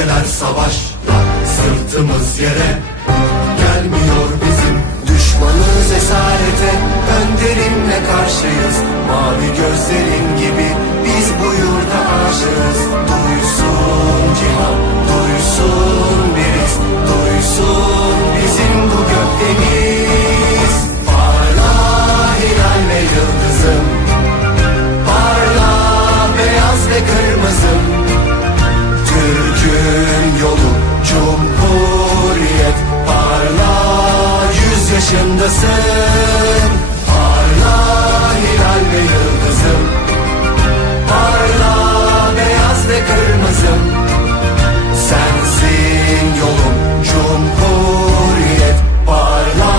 Seneler savaşla sırtımız yere. Gelmiyor bizim düşmanımız esarete. Önderimle karşıyız. Mavi gözlerin gibi biz bu yurda aşığız. Parla hilal ve yıldızım Parla beyaz ve kırmızım Sensin yolum cumhuriyet. Parla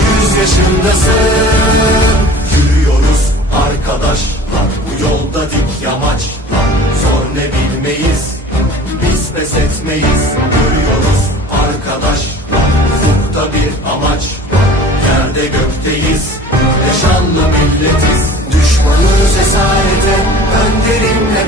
yüz yaşındasın. milletiz, şanlı milletiz. Düşmanı cesarete, önderimle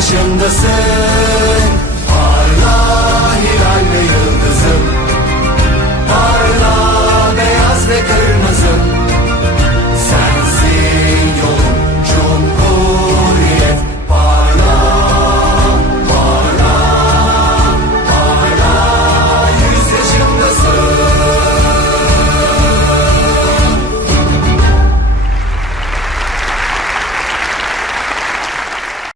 dışındasın